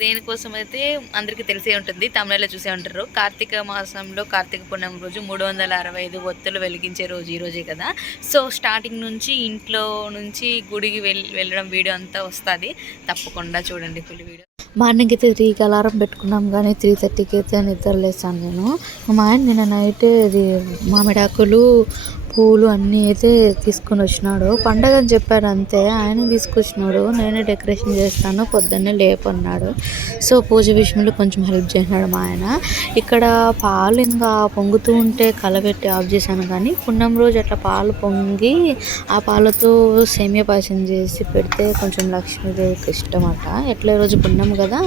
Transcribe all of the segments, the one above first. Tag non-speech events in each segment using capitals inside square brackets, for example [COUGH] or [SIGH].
దేనికోసం అయితే అందరికీ తెలిసే ఉంటుంది తమిళలో చూసే ఉంటారు. కార్తీక మాసంలో కార్తీక పూర్ణం రోజు మూడు వందల అరవై ఐదు ఒత్తులు వెలిగించే రోజు ఈరోజే కదా. సో స్టార్టింగ్ నుంచి ఇంట్లో నుంచి గుడికి వెళ్ వెళ్ళడం వీడియో అంతా వస్తుంది. తప్పకుండా చూడండి ఫుల్ వీడియో. మార్నింగ్ అయితే త్రీకి అలారం పెట్టుకున్నాం కానీ త్రీ థర్టీకి అయితే నిద్ర లేసాను నేను. మా ఆయన నిన్న నైట్ ఇది మామిడాకులు పూలు అన్నీ అయితే తీసుకొని వచ్చినాడు. పండగ అని చెప్పాడు అంతే ఆయన తీసుకొచ్చినాడు. నేనే డెకరేషన్ చేస్తాను పొద్దున్నే లేపన్నాడు. సో పూజ విషయంలో కొంచెం హెల్ప్ చేసినాడు మా ఆయన. ఇక్కడ పాలు ఇంకా పొంగుతూ ఉంటే కలబెట్టి ఆఫ్ చేశాను కానీ పున్నం రోజు అట్లా పాలు పొంగి ఆ పాలతో సేమియా పాయసం చేసి పెడితే కొంచెం లక్ష్మీదేవికి ఇష్టం అట ఎట్లా ఈ రోజు పుణ్యం కదా?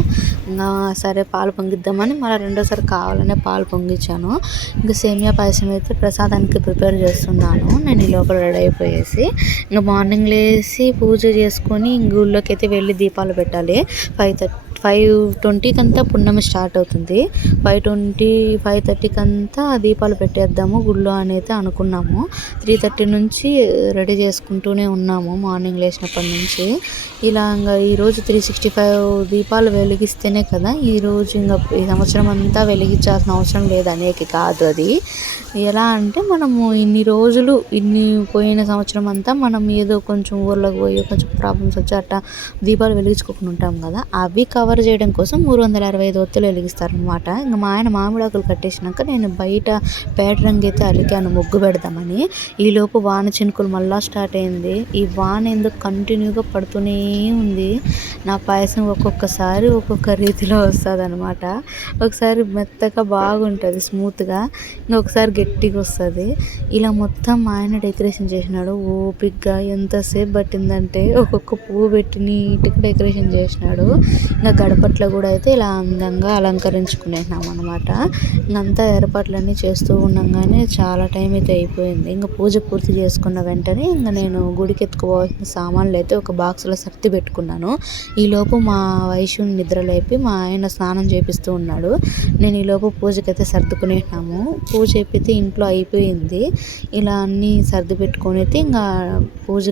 ఇంకా సరే పాలు పొంగిద్దామని మళ్ళీ రెండోసారి కావాలనే పాలు పొంగించాను. ఇంకా సేమియా పాయసం అయితే ప్రసాదానికి ప్రిపేర్ చేస్తున్నాను. నేను ఈ లోపల రెడీ అయిపోయేసి ఇంకా మార్నింగ్ లేచి పూజ చేసుకొని ఇంకా గుళ్ళోకి అయితే వెళ్ళి దీపాలు పెట్టాలి. ఫైవ్ థర్టీ ఫైవ్ ట్వంటీకి అంతా పున్నమి స్టార్ట్ అవుతుంది. ఫైవ్ ట్వంటీ ఫైవ్ థర్టీకి అంతా దీపాలు పెట్టేద్దాము గుళ్ళో అనేది అనుకున్నాము. త్రీ థర్టీ నుంచి రెడీ చేసుకుంటూనే ఉన్నాము మార్నింగ్ లేచినప్పటి నుంచి. ఇలా ఇంకా ఈరోజు త్రీ సిక్స్టీ ఫైవ్ దీపాలు వెలిగిస్తేనే కదా ఈరోజు ఇంకా ఈ సంవత్సరం అంతా వెలిగించాల్సిన అవసరం లేదు అనేకి కాదు అది. ఎలా అంటే మనము ఇన్ని రోజులు ఇన్ని పోయిన సంవత్సరం అంతా మనం ఏదో కొంచెం ఊర్లోకి పోయి కొంచెం ప్రాబ్లమ్స్ వచ్చి అట్టా దీపాలు వెలిగించుకోకుండా ఉంటాం కదా. అవి కవర్ చేయడం కోసం మూడు వందల అరవై ఐదు ఒత్తులు వెలిగిస్తారనమాట ఇంకా మా ఆయన మామిడాకులు కట్టేసినాక నేను బయట పేట రంగు అయితే అలికాను ముగ్గు పెడదామని. ఈలోపు వాన చినుకులు మళ్ళా స్టార్ట్ అయింది. ఈ వాన ఎందుకు కంటిన్యూగా పడుతూనే ఉంది? నా పాయసం ఒక్కొక్కసారి ఒక్కొక్క రీతిలో వస్తుంది అనమాట ఒకసారి మెత్తగా బాగుంటుంది స్మూత్గా ఇంకొకసారి గట్టిగా వస్తుంది. ఇలా మొత్తం మా ఆయన డెకరేషన్ చేసినాడు. ఓపిక్గా ఎంతసేపు పట్టిందంటే ఒక్కొక్క పువ్వు పెట్టి నీట్గా డెకరేషన్ చేసినాడు. ఇంకా గడపట్లో కూడా అయితే ఇలా అందంగా అలంకరించుకునేసినాం అనమాట ఇంకంతా ఏర్పాట్లన్నీ చేస్తూ ఉండగానే చాలా టైం అయితే అయిపోయింది. ఇంకా పూజ పూర్తి చేసుకున్న వెంటనే ఇంకా నేను గుడికి ఎత్తుకుపోవాల్సిన సామాన్లు అయితే ఒక బాక్స్లో సర్ది పెట్టుకున్నాను. ఈలోపు మా వైశ్యుని నిద్ర లేపి మా ఆయన స్నానం చేపిస్తూ ఉన్నాడు. నేను ఈలోపు పూజకైతే సర్దుకునేసినాము. పూజ అయిపోతే ఇంట్లో అయిపోయింది. ఇలా అన్నీ సర్ది పెట్టుకొని అయితే ఇంకా పూజ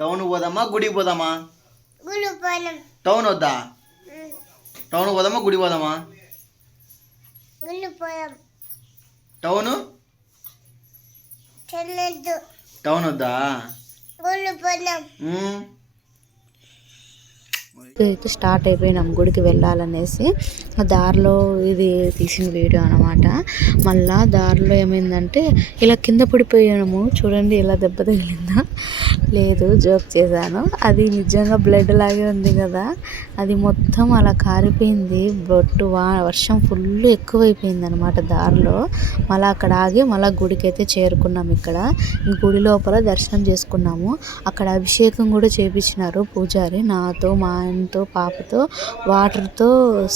టౌన్ పోదామా? గుడికి పోదామా? టౌన్ వద్దా? టౌన్ పోదామా గుడి పోదామా? టౌన్? టౌన్ వద్దా. అయితే స్టార్ట్ అయిపోయినాం గుడికి వెళ్ళాలనేసి ఆ దారిలో ఇది తీసిన వీడియో అనమాట మళ్ళా దారిలో ఏమైందంటే ఇలా కింద పడిపోయాము. చూడండి ఇలా దెబ్బ తగిలిందా? లేదు జోక్ చేశాను. అది నిజంగా బ్లడ్ లాగే ఉంది కదా. అది మొత్తం అలా కారిపోయింది. బొట్టు వా వర్షం ఫుల్ ఎక్కువైపోయింది అనమాట దారిలో. మళ్ళీ అక్కడ ఆగి మళ్ళీ గుడికి అయితే చేరుకున్నాం ఇక్కడ. గుడి లోపల దర్శనం చేసుకున్నాము. అక్కడ అభిషేకం కూడా చేపించినారు పూజారి. నాతో మా ఆయనతో పాపతో వాటర్తో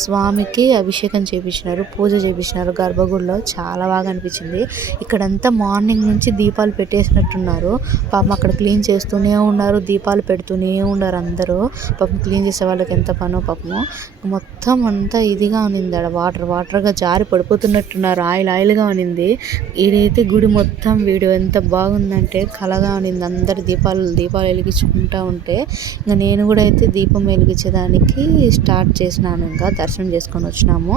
స్వామికి అభిషేకం చేపించినారు పూజ చేపించినారు. గర్భగుడిలో చాలా బాగా అనిపించింది. ఇక్కడంతా మార్నింగ్ నుంచి దీపాలు పెట్టేసినట్టున్నారు. పాపం అక్కడ క్లీన్ చేస్తూనే ఉన్నారు దీపాలు పెడుతూనే ఉన్నారు అందరూ. పాపం క్లీన్ చేసే వాళ్ళకి ఎంత పనో పాపము. మొత్తం అంతా ఇదిగా ఉనింది ఆడ. వాటర్ వాటర్గా జారి పడిపోతున్నట్టున్నారు. ఆయిల్ ఆయిల్గా ఉన్నింది. ఇదైతే గుడి మొత్తం వీడియో ఎంత బాగుందంటే కలగా ఉన్నింది. అందరు దీపాలు దీపాలు వెలిగించుకుంటా ఉంటే. ఇంకా నేను కూడా అయితే దీపం వెలిగించేదానికి స్టార్ట్ చేసినాను ఇంకా దర్శనం చేసుకొని వచ్చినాము.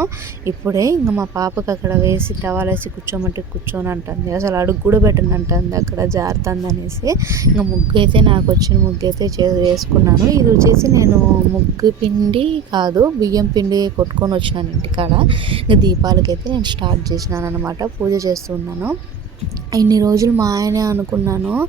ఇప్పుడే ఇంకా మా పాపకు అక్కడ వేసి టవాలేసి కూర్చోమంటే కూర్చొని అంటుంది అసలు అడుగు కూడా పెట్టండి అంటుంది అక్కడ జారుతుంది అనేసి ఇంకా ముగ్గు అయితే నాకు వచ్చిన ముగ్గు అయితే చే వేసుకున్నాను. ఇది వచ్చేసి నేను ముగ్గు పిండి కాదు బియ్యం పిండి కొట్టుకొని వచ్చినాను ఇంటికాడ. ఇంకా దీపాలకైతే నేను స్టార్ట్ చేసినాను అనమాట పూజ చేస్తున్నాను ఇన్ని రోజులు మా ఆయనే అనుకున్నాను.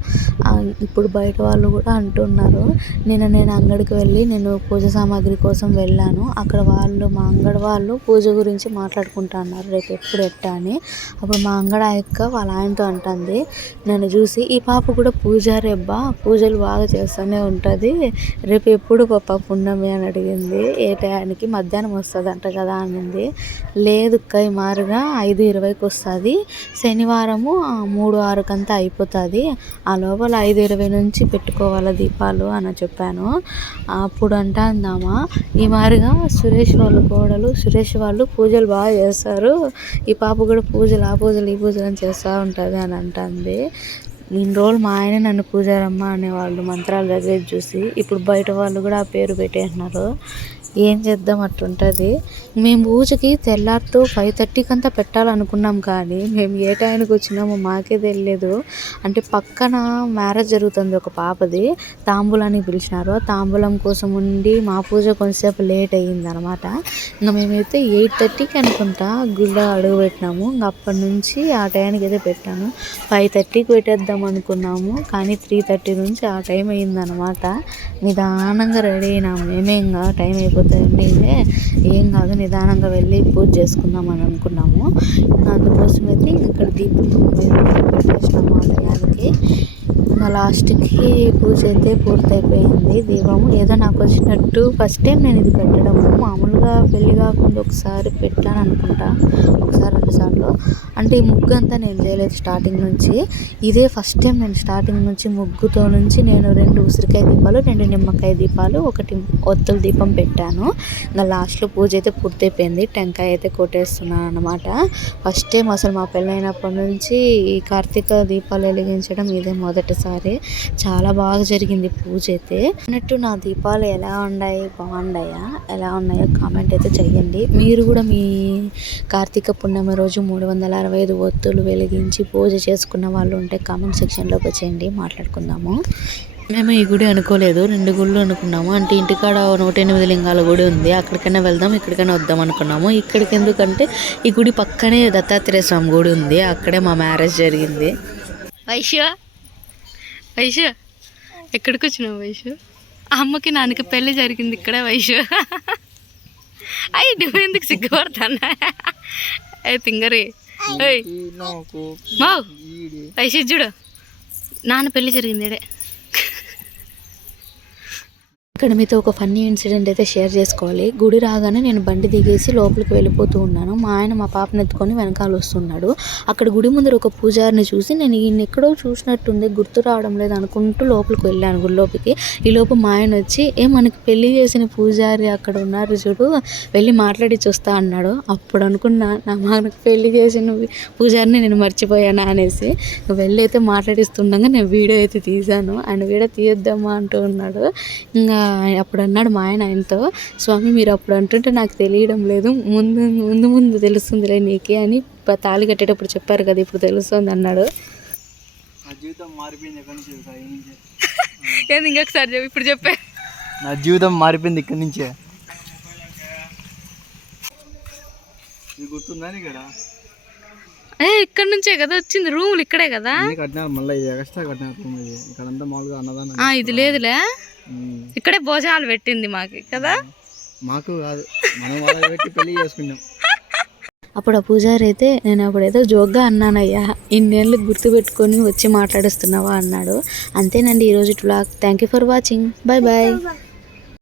ఇప్పుడు బయట వాళ్ళు కూడా అంటున్నారు. నిన్న నేను అంగడికి వెళ్ళి నేను పూజ సామాగ్రి కోసం వెళ్ళాను. అక్కడ వాళ్ళు మా అంగడి వాళ్ళు పూజ గురించి మాట్లాడుకుంటా అన్నారు రేపు ఎప్పుడు ఎట్టా అని. అప్పుడు మా అంగడి అక్క వాళ్ళ ఆయనతో అంటుంది. నన్ను చూసి ఈ పాప కూడా పూజారెబ్బా పూజలు బాగా చేస్తూనే ఉంటుంది. రేపు ఎప్పుడు పాప పున్నమి? అని అడిగింది. ఏ టయానికి? మధ్యాహ్నం వస్తుంది అంట కదా అనింది. లేదు కై మారుగా ఐదు ఇరవైకి వస్తుంది. శనివారము మూడు ఆరుకంతా అయిపోతుంది. ఆ లోపల ఐదు ఇరవై నుంచి పెట్టుకోవాలి దీపాలు అని చెప్పాను. అప్పుడు అంటాందామా ఈ మారిగా సురేష్ వాళ్ళ కోడలు సురేష్ వాళ్ళు పూజలు బాగా చేస్తారు. ఈ పాప కూడా పూజలు ఆ పూజలు ఈ పూజలు అని చేస్తూ ఉంటుంది అని అంటుంది. ఇన్ని రోజులు మా ఆయన నన్ను పూజారమ్మ అనేవాళ్ళు మంత్రాలు దగ్గర చూసి ఇప్పుడు బయట వాళ్ళు కూడా ఆ పేరు పెట్టేస్తున్నారు. ఏం చేద్దాం అట్టుంటుంది. మేము పూజకి తెల్లారితో ఫైవ్ థర్టీకి అంతా పెట్టాలనుకున్నాం కానీ మేము ఏ టైంకి వచ్చినామో మాకే తెలియదు అంటే పక్కన మ్యారేజ్ జరుగుతుంది ఒక పాపది తాంబూలానికి పిలిచినారు. తాంబూలం కోసం ఉండి మా పూజ కొంతసేపు లేట్ అయ్యింది అనమాట ఇంకా మేమైతే ఎయిట్ థర్టీకి అనుకుంటా గుళ్ళ అడుగు పెట్టినాము. ఇంకా అప్పటి నుంచి ఆ టైంకి అయితే పెట్టాను. ఫైవ్ థర్టీకి పెట్టేద్దాం అనుకున్నాము. కానీ త్రీ థర్టీ నుంచి ఆ టైం అయిందనమాట నిదానంగా రెడీ అయినాము. ఏమేంగా టైం అయిపోతుంది ఇదే. ఏం కాదు నిదానంగా వెళ్ళి పూజ చేసుకుందాం అని అనుకున్నాము. ఇంకా అందుకోసం అయితే ఇక్కడ దీపం పెట్టేసినాము ఆలయానికి. ఇంకా లాస్ట్కి పూజ అయితే పూర్తయిపోయింది. దీపము ఏదో నాకు వచ్చినట్టు ఫస్ట్ టైం నేను ఇది పెట్టడము. మామూలుగా పెళ్ళి కాకుండా ఒకసారి పెట్టాను అనుకుంటా. ఒకసారి రెండుసార్లు అంటే ఈ ముగ్గు అంతా నేను చేయలేదు స్టార్టింగ్ నుంచి. ఇదే ఫస్ట్ టైం నేను స్టార్టింగ్ నుంచి ముగ్గుతో నుంచి నేను రెండు ఉసిరికాయ దీపాలు రెండు నిమ్మకాయ దీపాలు ఒకటి ఒత్తుల దీపం పెట్టాను. ఇంకా లాస్ట్లో పూజ అయితే పూర్తయిపోయింది. టెంకాయ అయితే కొట్టేస్తున్నాను అనమాట ఫస్ట్ టైం అసలు మా పెళ్ళైనప్పటి నుంచి ఈ కార్తీక దీపాలు వెలిగించడం ఇదే మొదటిసారి. చాలా బాగా జరిగింది పూజ అయితే. అన్నట్టు నా దీపాలు ఎలా ఉన్నాయి బాగున్నాయా ఎలా ఉన్నాయో కామెంట్ అయితే చేయండి మీరు కూడా మీ కార్తీక పున్నమి రోజు మూడు వందల అరవై ఐదు ఒత్తులు వెలిగించి పూజ చేసుకున్న వాళ్ళు ఉంటే కామెంట్ సెక్షన్లోకి వచ్చేయండి మాట్లాడుకుందాము. మేము ఈ గుడి అనుకోలేదు రెండు గుళ్ళు అనుకున్నాము. అంటే ఇంటికాడ నూట ఎనిమిది లింగాల గుడి ఉంది అక్కడికైనా వెళ్దాం ఇక్కడికైనా వద్దాం అనుకున్నాము. ఇక్కడికి ఎందుకంటే ఈ గుడి పక్కనే దత్తాత్రేయ స్వామి గుడి ఉంది అక్కడే మా మ్యారేజ్ జరిగింది. వైశ్య వైశ్య ఎక్కడికి వచ్చినావు వైశ్య అమ్మకి నాన్నకి పెళ్ళి జరిగింది ఇక్కడే వైశ్య అయ్యి నువ్వు ఎందుకు సిగ్గుపడతానా అయ్యి తింగరి. వైశ్య చూడు. నాన్న పెళ్ళి జరిగింది ఇక్కడ మీతో ఒక ఫన్నీ ఇన్సిడెంట్ అయితే షేర్ చేసుకోవాలి. గుడి రాగానే నేను బండి దిగేసి లోపలికి వెళ్ళిపోతూ ఉన్నాను. మా ఆయన మా పాపను ఎత్తుకొని వెనకాల వస్తున్నాడు. అక్కడ గుడి ముందర ఒక పూజారిని చూసి నేను ఈయన ఎక్కడో చూసినట్టుంది గుర్తు రావడం లేదు అనుకుంటూ లోపలికి వెళ్ళాను గుడిలోపలికి ఈ లోపు మా ఆయన వచ్చి ఏ మనకి పెళ్ళి చేసిన పూజారి అక్కడ ఉన్నారు చూడు వెళ్ళి మాట్లాడి చూస్తా అన్నాడు. అప్పుడు అనుకున్నా నా మనకు పెళ్ళి చేసిన పూజారిని నేను మర్చిపోయాను అనేసి. వెళ్ళి అయితే మాట్లాడిస్తుండగా నేను వీడియో అయితే తీశాను. ఆయన వీడియో తీయొద్దామా అంటూ ఉన్నాడు. ఇంకా అప్పుడు అన్నాడు మా ఆయన ఆయనతో స్వామి మీరు అప్పుడు అంటుంటే నాకు తెలియడం లేదు. ముందు ముందు ముందు తెలుస్తుందిలే నీకే అని తాళి కట్టేటప్పుడు చెప్పారు కదా ఇప్పుడు తెలుస్తుంది అన్నాడు. నా జీవితం మారిపోయింది ఎక్కడి నుంచి. [LAUGHS] ఏంది ఇంకొకసారి చెప్పు ఇప్పుడు చెప్పే. నా జీవితం మారిపోయింది ఇక్కడి నుంచే? గుర్తుందా ఇక్కడ ఏ ఇక్కడ నుంచే కదా వచ్చింది? రూములు ఇక్కడే కదా? కట్టినారు మళ్ళీ ఇది ఎక్స్ట్రా కట్టినారు రూమ్ ఇది. ఇక్కడంతా మామూలుగా అన్నదానం ఆ, ఇది లేదులే. ఇక్కడే భోజనాలు పెట్టింది మాకు కదా? మాకు కాదు. మనం వాళ్ళకి పెట్టి పెళ్ళి చేసుకున్నాం. అప్పుడు ఆ పూజారి అయితే నేను అప్పుడు ఏదో జోక్గా అన్నానయ్యా ఇన్నేళ్ళు గుర్తుపెట్టుకొని వచ్చి మాట్లాడిస్తున్నావా అన్నాడు. అంతేనండి ఈరోజు blog thank you for watching bye bye